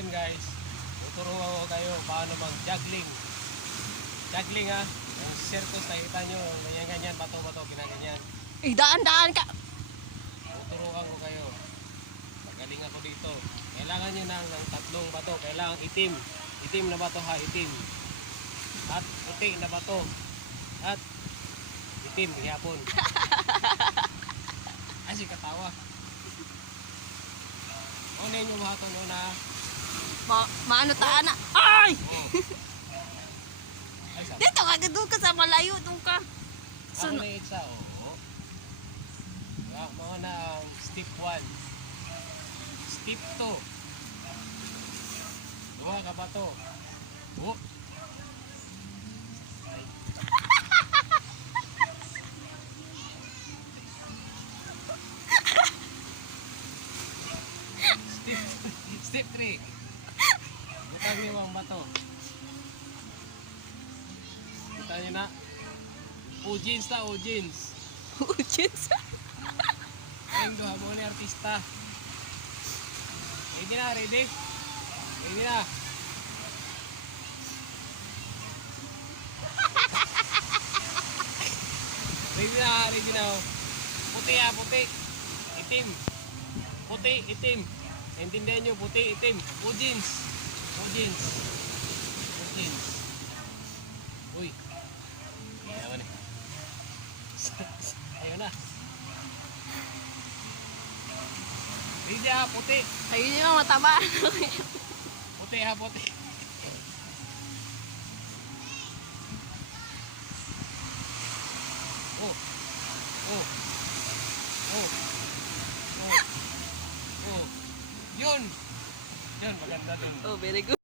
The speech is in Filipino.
yun guys, tuturuan ko kayo paano mag-juggling. Juggling ha. Yung circus nakita nyo, ganyan-ganyan, bato-bato, ginaganyan. Daan-daan ka. Tuturuan ko kayo. Magaling ako dito. Kailangan nyo ng tatlong bato. Kailangan itim. Itim na bato ha, itim. At puti na bato. At itim, hihapon. Ay, si katawa. Una yung buhaton, una. Maano taan na. Ay! Oh. Ay, sabi. Dito ka, doon ka sa malayo, doon ka. Ako na yung isa, oo. Mga na ang step 1. Step 2. Duha ka ba to? Oh. Ay. Step 3. Butang niyo ang bato. Butang niyo na. Ujins na, ujins. Ujins. Ayun, duha mo na artista. Ready na, ready? Ready na. Ready na. Puti ha, puti. Itim. Puti, itim. Naintindihan nyo, puti, itim. Ujins. Ujins. Ujins. Uy. Ayaw naman eh. Ayaw na. Ready ha, puti. Ayun yung mataba. Puti ha, puti. Oh. Oh. Oh. Oh. Oh. Yun. Yun, maganda dun. Oh, very good.